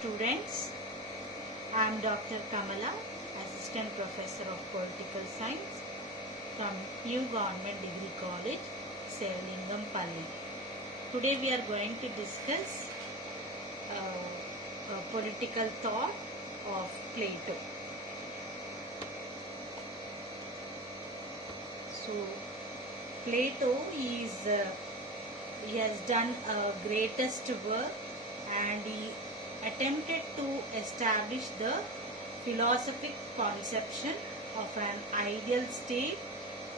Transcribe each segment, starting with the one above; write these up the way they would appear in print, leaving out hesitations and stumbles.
students. I am Dr. Kamala, Assistant Professor of Political Science from New Government Degree College, Sevalingampalli. Today we are going to discuss a political thought of Plato. So, Plato he has done a greatest work and he attempted to establish the philosophic conception of an ideal state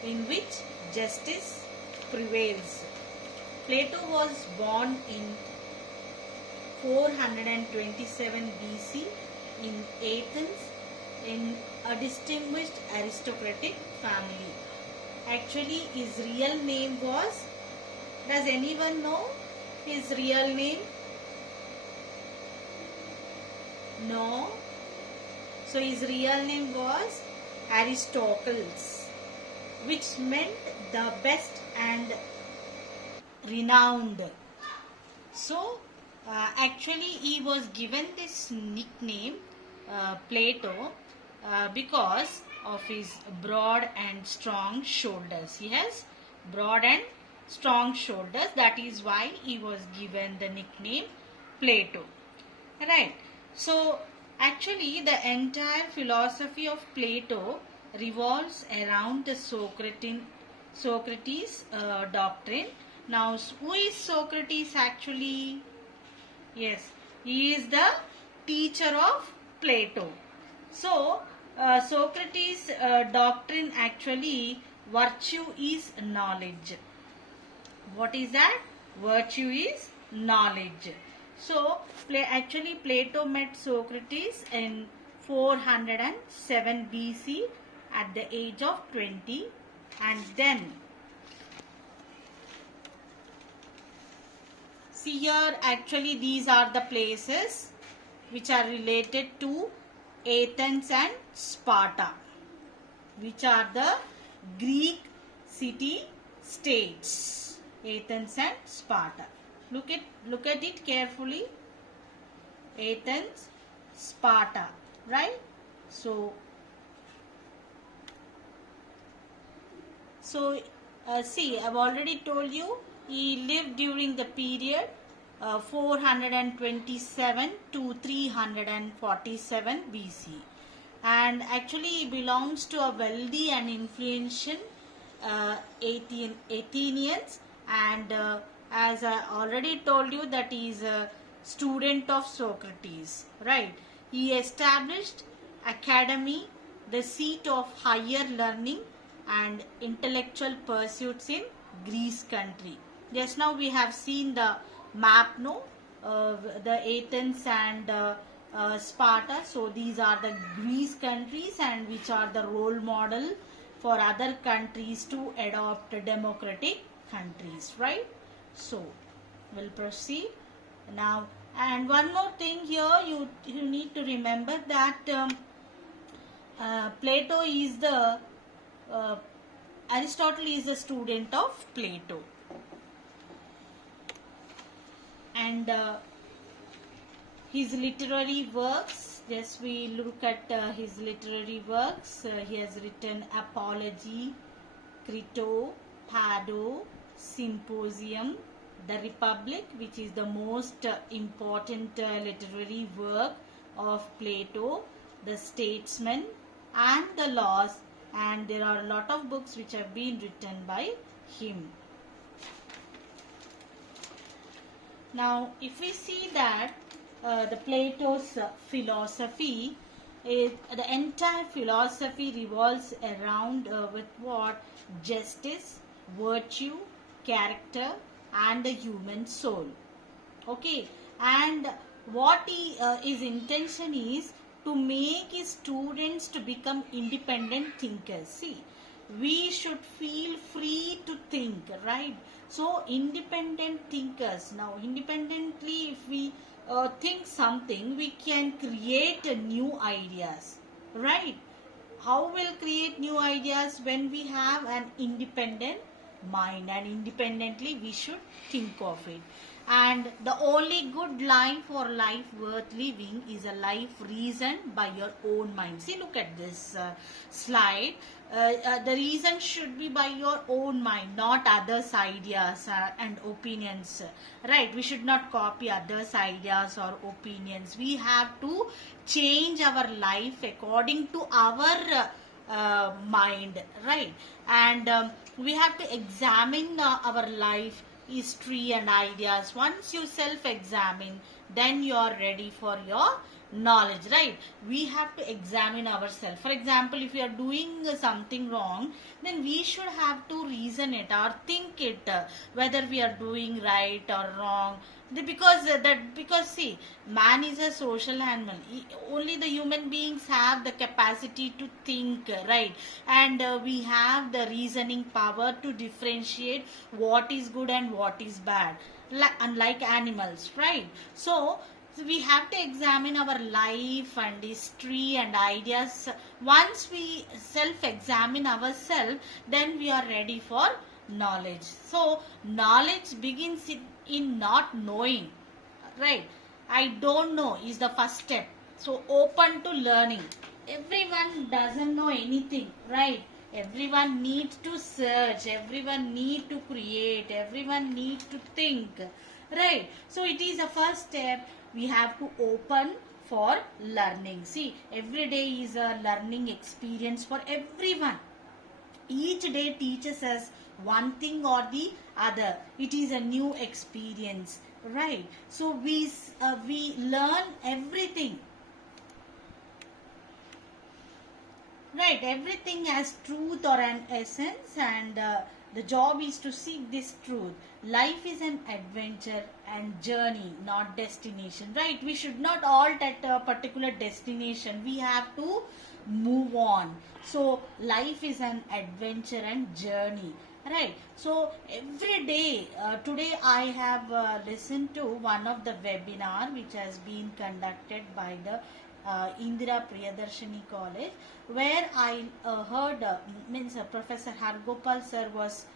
in which justice prevails. Plato was born in 427 BC in Athens in a distinguished aristocratic family. Actually, his real name was, does anyone know his real name? No. So his real name was Aristocles, which meant the best and renowned. So actually he was given this nickname Plato because of his broad and strong shoulders. He has broad and strong shoulders. That is why he was given the nickname Plato. Right. So actually the entire philosophy of Plato revolves around the Socrates doctrine. Now who is Socrates actually? Yes, he is the teacher of Plato. So Socrates doctrine actually, virtue is knowledge. What is that? Virtue is knowledge. So actually Plato met Socrates in 407 BC at the age of 20, and then see here, actually these are the places which are related to Athens and Sparta, which are the Greek city states, Athens and Sparta. Look at it carefully. Athens, Sparta, right? So see, I've already told you he lived during the period 427 to 347 BC, and actually he belongs to a wealthy and influential Athenians, and as I already told you that he is a student of Socrates, right? He established academy, the seat of higher learning and intellectual pursuits in Greece country. Just now we have seen the map, no? The Athens and Sparta. So these are the Greece countries, and which are the role model for other countries to adopt democratic countries, right? So we'll proceed now. And one more thing here, you need to remember that Plato is the Aristotle is a student of Plato, and his literary works, just we look at his literary works. He has written Apology, Crito, Phaedo, Symposium, The Republic, which is the most important literary work of Plato, The Statesman and the Laws, and there are a lot of books which have been written by him. Now if we see that the Plato's philosophy, the entire philosophy revolves around with what? Justice, virtue, character and the human soul. Okay, and what his intention is to make his students to become independent thinkers. See, we should feel free to think, right? So independent thinkers. Now independently, if we think something, we can create new ideas, right? How will create new ideas? When we have an independent mind, and independently we should think of it. And the only good life or life worth living is a life reasoned by your own mind. See, look at this slide. The reason should be by your own mind, not others' ideas and opinions. Right? We should not copy others' ideas or opinions. We have to change our life according to our mind, right? And we have to examine our life, history, and ideas. Once you self examine, then you are ready for your knowledge, right? We have to examine ourselves. For example, if we are doing something wrong, then we should have to reason it or think it, whether we are doing right or wrong. Because see, man is a social animal. Only the human beings have the capacity to think, right? And we have the reasoning power to differentiate what is good and what is bad, unlike animals, right? So we have to examine our life and history and ideas. Once we self examine ourselves, then we are ready for knowledge. So knowledge begins in not knowing, right? I don't know is the first step. So open to learning. Everyone doesn't know anything, right? Everyone needs to search, everyone need to create, everyone needs to think, right? So it is a first step. We have to open for learning. See, every day is a learning experience for everyone. Each day teaches us one thing or the other. It is a new experience, right? So we learn everything, right? Everything has truth or an essence, and the job is to seek this truth. Life is an adventure and journey, not destination, right? We should not halt at a particular destination. We have to move on. So life is an adventure and journey, right? So every day, today I have listened to one of the webinar which has been conducted by the Indira Priyadarshini College, where I heard Professor Hargopal sir was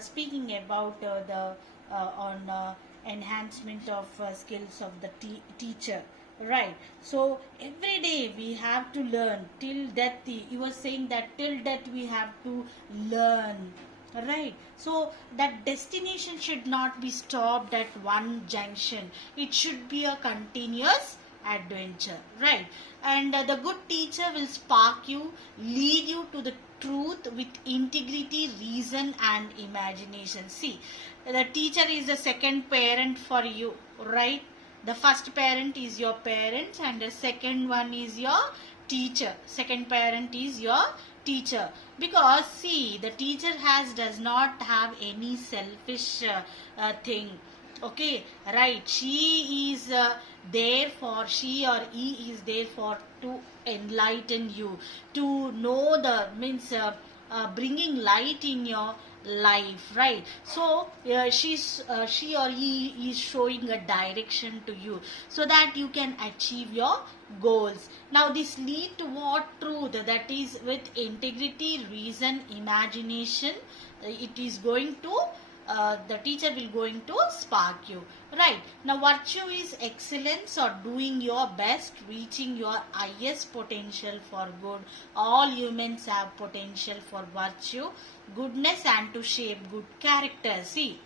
speaking about the on enhancement of skills of the teacher, right? So every day we have to learn till death. He was saying that till death we have to learn, right? So that destination should not be stopped at one junction. It should be a continuous adventure, right? And the good teacher will spark you, lead you to the truth with integrity, reason, and imagination. See, the teacher is the second parent for you, right? The first parent is your parents, and the second one is your teacher. Second parent is your teacher, because see, the teacher does not have any selfish thing, okay, right? She or he is there for to enlighten you, to know the means bringing light in your life, right? So she or he is showing a direction to you so that you can achieve your goals. Now this lead to what? Truth. That is with integrity, reason, imagination. It is going to the teacher will going to spark you, right? Now virtue is excellence or doing your best, reaching your highest potential for good. All humans have potential for virtue, goodness, and to shape good character. See,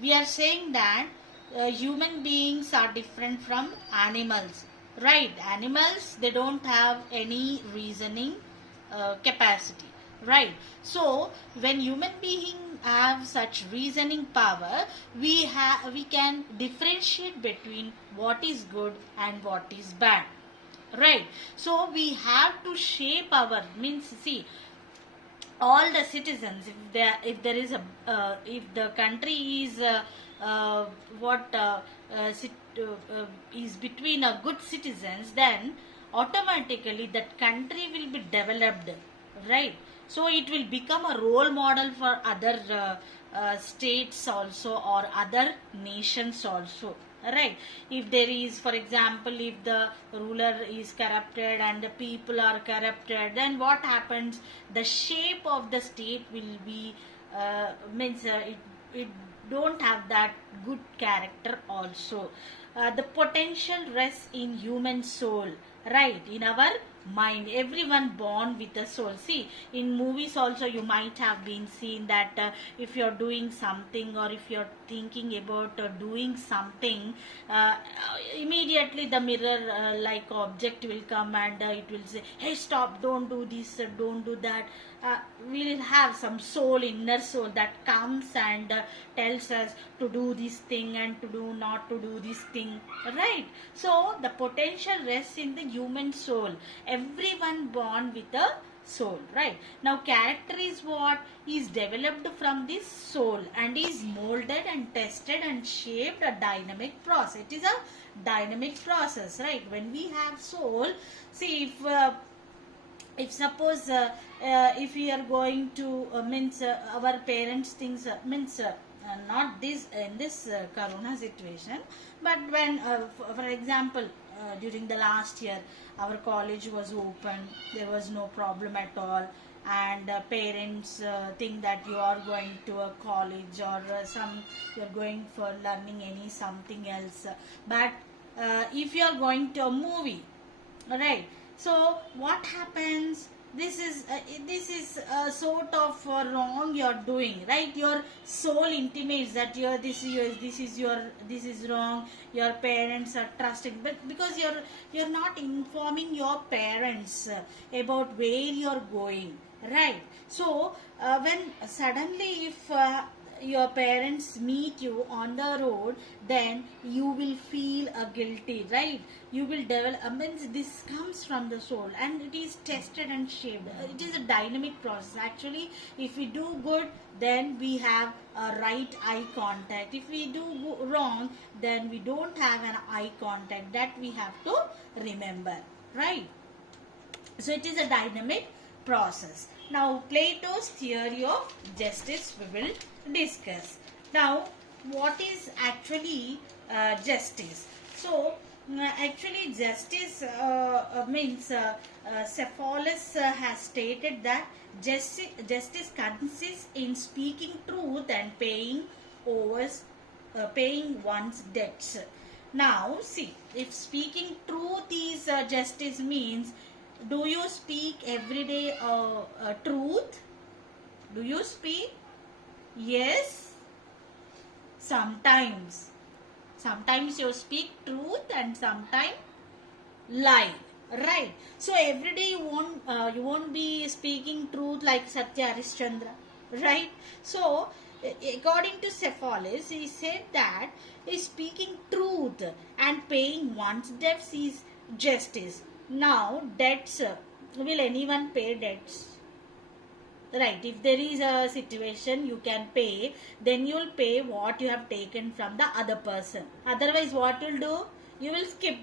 we are saying that human beings are different from animals, right? Animals, they don't have any reasoning capacity, right? So when human beings have such reasoning power, we can differentiate between what is good and what is bad, right? So we have to shape our means. See, all the citizens, if there is a if the country is what sit, is between a good citizens, then automatically that country will be developed, right? So it will become a role model for other states also, or other nations also, right? If there is, for example, if the ruler is corrupted and the people are corrupted, then what happens? The shape of the state will be it don't have that good character also. The potential rests in human soul, right, in our mind. Everyone born with a soul. See, in movies also you might have been seen that if you're doing something, or if you're thinking about doing something, immediately the mirror like object will come, and it will say, hey, stop, don't do this, don't do that. We will have some soul, inner soul, that comes and tells us to do this thing and to do not to do this thing, right? So the potential rests in the human soul. Everyone born with a soul, right? Now character is what is developed from this soul and is molded and tested and shaped, a dynamic process. It is a dynamic process, right? When we have soul, see, if suppose if we are going to means our parents things means not this in this corona situation, but when for example during the last year our college was open, there was no problem at all, and parents think that you are going to a college, or some you are going for learning any something else, but if you are going to a movie, right? So what happens? This is a sort of wrong you're doing, right? Your soul intimates that this is wrong. Your parents are trusting, but because you're not informing your parents about where you're going, right? So when suddenly if your parents meet you on the road, then you will feel guilty, right? You will develop, means this comes from the soul and it is tested and shaped. It is a dynamic process. Actually, if we do good, then we have a right eye contact. If we do wrong, then we don't have an eye contact. That we have to remember, right? So it is a dynamic process. Now Plato's theory of justice we will discuss. Now what is actually justice? So actually justice means Cephalus has stated that justice consists in speaking truth and paying one's debts. Now see, if speaking truth is justice means, do you speak every day truth? Do you speak? Yes. Sometimes. Sometimes you speak truth and sometimes lie. Right. So every day you won't be speaking truth like Satya Harishchandra. Right. So according to Cephalus, he said that speaking truth and paying one's debts is justice. Now debts, will anyone pay debts? Right, if there is a situation you can pay, then you will pay what you have taken from the other person. Otherwise what you will do? You will skip,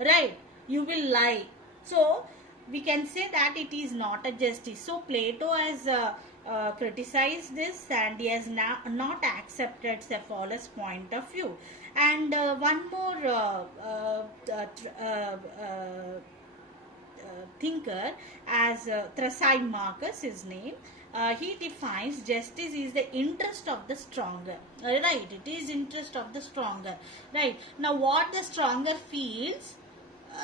right? You will lie. So we can say that it is not a justice. So Plato has criticized this, and he has not accepted Cephalus' point of view. And one more thinker, as Thrasymachus, his name, he defines justice is the interest of the stronger. Right, it is interest of the stronger. Right, now what the stronger feels,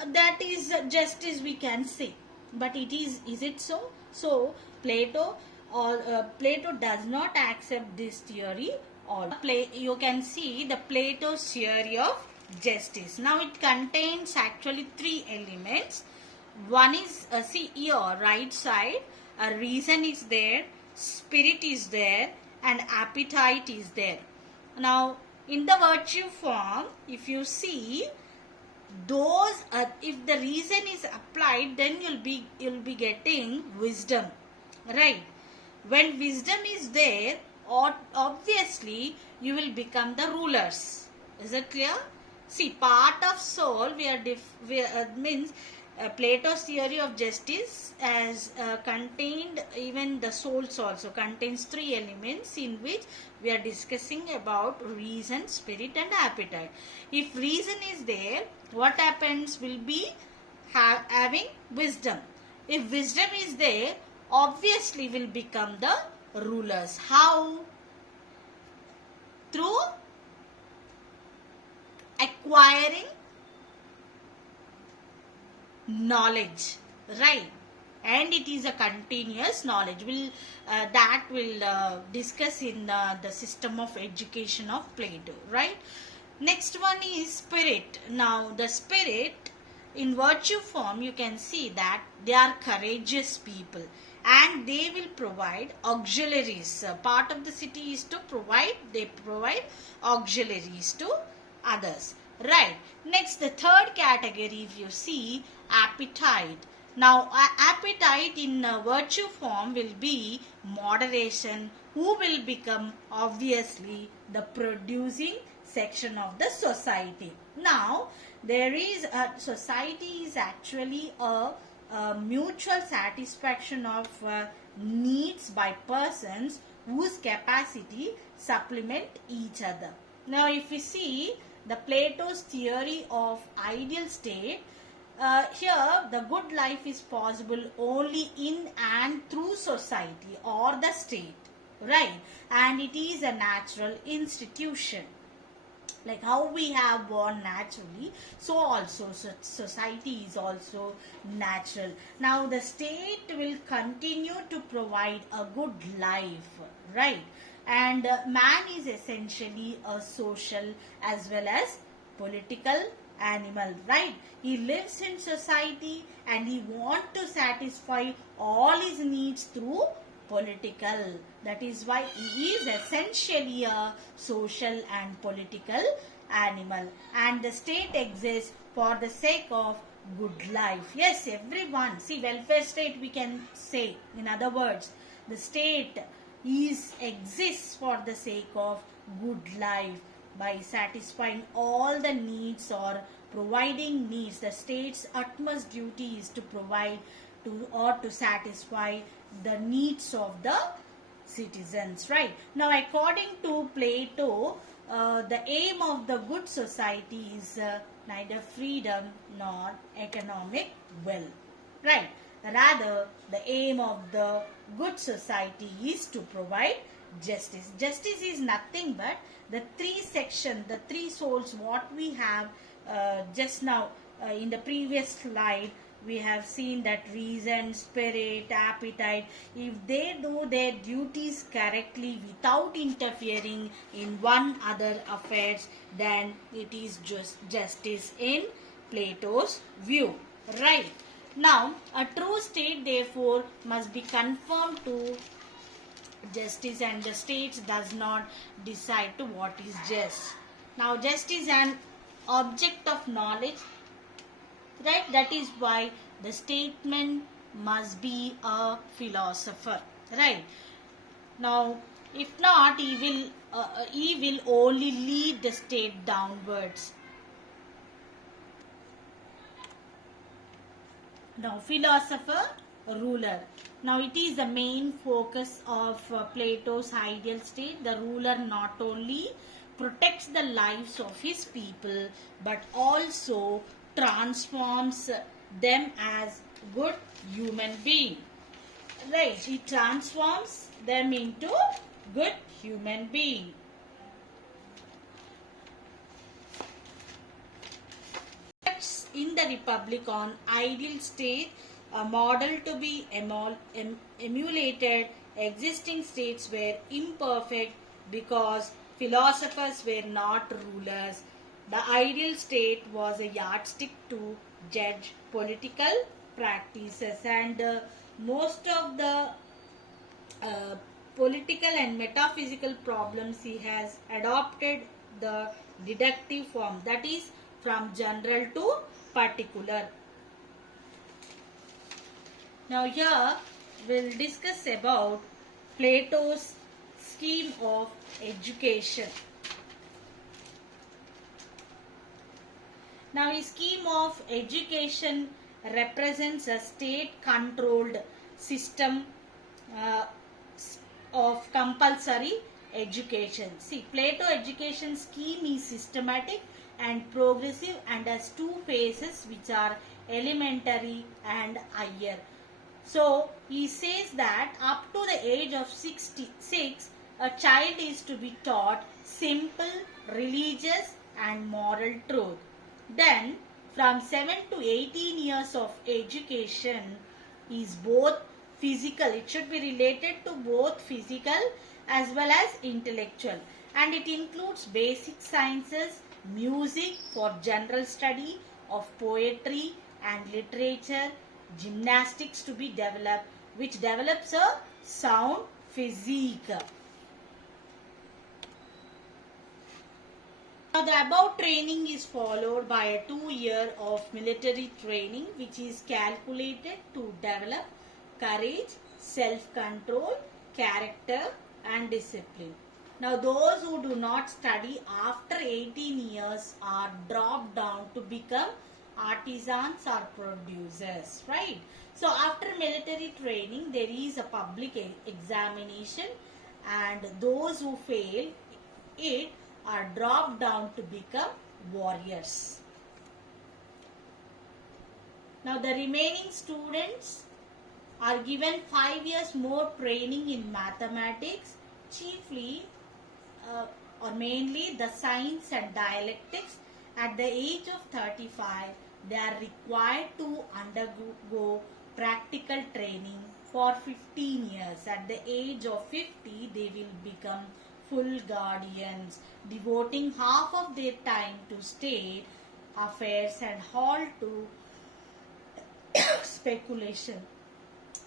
that is justice we can say. But is it so? So Plato does not accept this theory. You can see the Plato's theory of justice. Now it contains actually three elements. One is, see your right side, a reason is there, spirit is there, and appetite is there. Now in the virtue form, if you see those, if the reason is applied, then you'll be getting wisdom, right? When wisdom is there, obviously you will become the rulers. Is it clear? See, part of soul means Plato's theory of justice has contained, even the souls also contains three elements in which we are discussing about reason, spirit and appetite. If reason is there, what happens will be having wisdom. If wisdom is there, obviously will become the rulers. How? through acquiring knowledge, right? And it is a continuous knowledge. Will discuss in the system of education of Plato, right? Next one is spirit. Now the spirit in virtue form, you can see that they are courageous people and they will provide auxiliaries. Part of the city is to they provide auxiliaries to others, right? Next, the third category, if you see, appetite. Now appetite in virtue form will be moderation, who will become obviously the producing section of the society. Now there is a society is actually a mutual satisfaction of needs by persons whose capacity supplement each other. Now if we see the Plato's theory of ideal state, here the good life is possible only in and through society or the state, right? And it is a natural institution. Like how we have born naturally, so also society is also natural. Now the state will continue to provide a good life, right? And man is essentially a social as well as political animal, right? He lives in society and he wants to satisfy all his needs through political. That is why he is essentially a social and political animal. And the state exists for the sake of good life. Yes, everyone. See, welfare state we can say. In other words, the state exists for the sake of good life by satisfying all the needs or providing needs. The state's utmost duty is to provide to satisfy the needs of the citizens, right? Now according to Plato, the aim of the good society is neither freedom nor economic wealth, right? Rather, the aim of the good society is to provide justice. Justice is nothing but the three sections, the three souls, what we have just now in the previous slide. We have seen that reason, spirit, appetite, if they do their duties correctly without interfering in one other affairs, then it is just justice in Plato's view, right? Now, a true state therefore must be conformed to justice, and the state does not decide to what is just. Now, justice is an object of knowledge, right? That is why the statement must be a philosopher, right? Now if not, he will only lead the state downwards. Now philosopher, ruler. Now it is the main focus of Plato's ideal state. The ruler not only protects the lives of his people but also transforms them as good human being, right? He transforms them into good human being. In the Republic on ideal state, a model to be emulated. Existing states were imperfect because philosophers were not rulers. The ideal state was a yardstick to judge political practices, and most of the political and metaphysical problems he has adopted the deductive form, that is from general to particular. Now here we'll discuss about Plato's scheme of education. Now his scheme of education represents a state-controlled system of compulsory education. See, Plato education scheme is systematic and progressive and has two phases which are elementary and higher. So he says that up to the age of 66, a child is to be taught simple, religious and moral truth. Then from 7 to 18 years of education is both physical, it should be related to both physical as well as intellectual, and it includes basic sciences, music for general study of poetry and literature, gymnastics to be developed, which develops a sound physique. Now the above training is followed by a 2 year of military training, which is calculated to develop courage, self-control, character and discipline. Now those who do not study after 18 years are dropped down to become artisans or producers, right? So after military training there is a public examination, and those who fail it are dropped down to become warriors. Now the remaining students are given 5 years more training in mathematics, chiefly or mainly the science and dialectics. At the age of 35, they are required to undergo practical training for 15 years. At the age of 50, they will become full guardians, devoting half of their time to state affairs and all to speculation.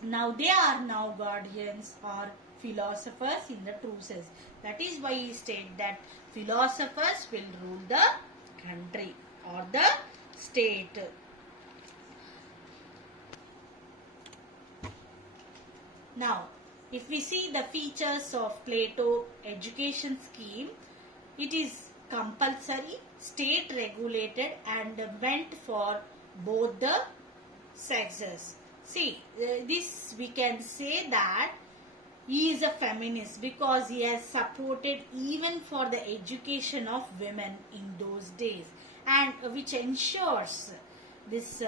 Now they are now guardians or philosophers in the true sense. That is why he stated that philosophers will rule the country or the state. Now, if we see the features of Plato education scheme, it is compulsory, state regulated and meant for both the sexes. See, this we can say that he is a feminist because he has supported even for the education of women in those days, and which ensures this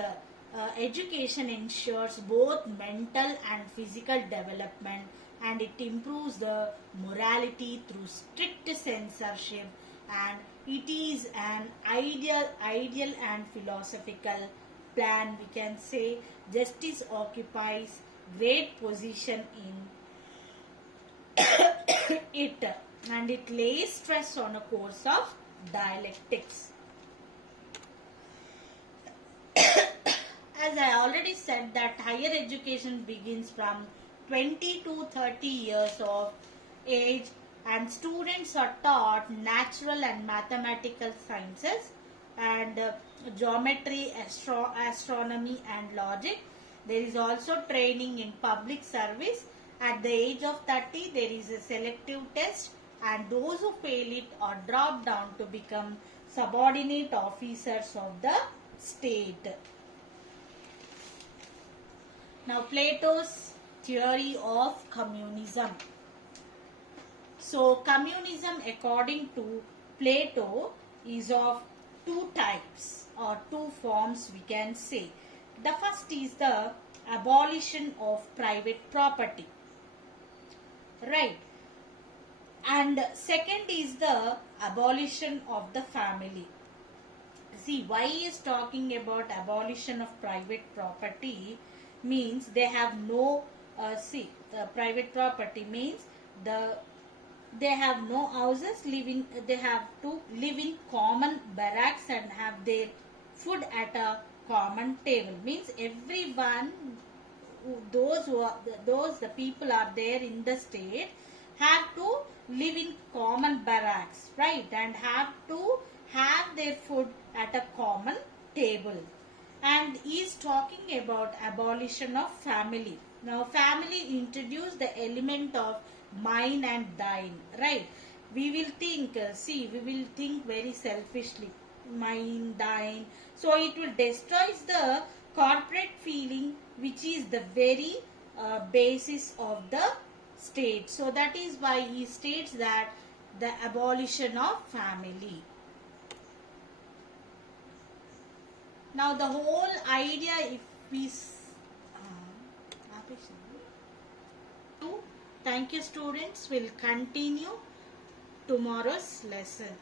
education ensures both mental and physical development, and it improves the morality through strict censorship, and it is an ideal and philosophical plan. We can say justice occupies great position in it, and it lays stress on a course of dialectics. As I already said that higher education begins from 20 to 30 years of age, and students are taught natural and mathematical sciences and geometry, astronomy and logic. There is also training in public service. At the age of 30, there is a selective test, and those who fail it are dropped down to become subordinate officers of the state. Now, Plato's theory of communism. So, communism according to Plato is of two types or two forms, we can say. The first is the abolition of private property, right? And second is the abolition of the family. See, why he is talking about abolition of private property means they have no private property means they have no houses, they have to live in common barracks and have their food at a common table. Means everyone, the people are there in the state have to live in common barracks, right, and have to have their food at a common table. And he is talking about abolition of family. Now, family introduced the element of mine and thine, right? We will think, we will think very selfishly, mine, thine. So, it will destroy the corporate feeling, which is the very basis of the state. So, that is why he states that the abolition of family. Now the whole idea, if we Thank you, students. We'll continue tomorrow's lesson.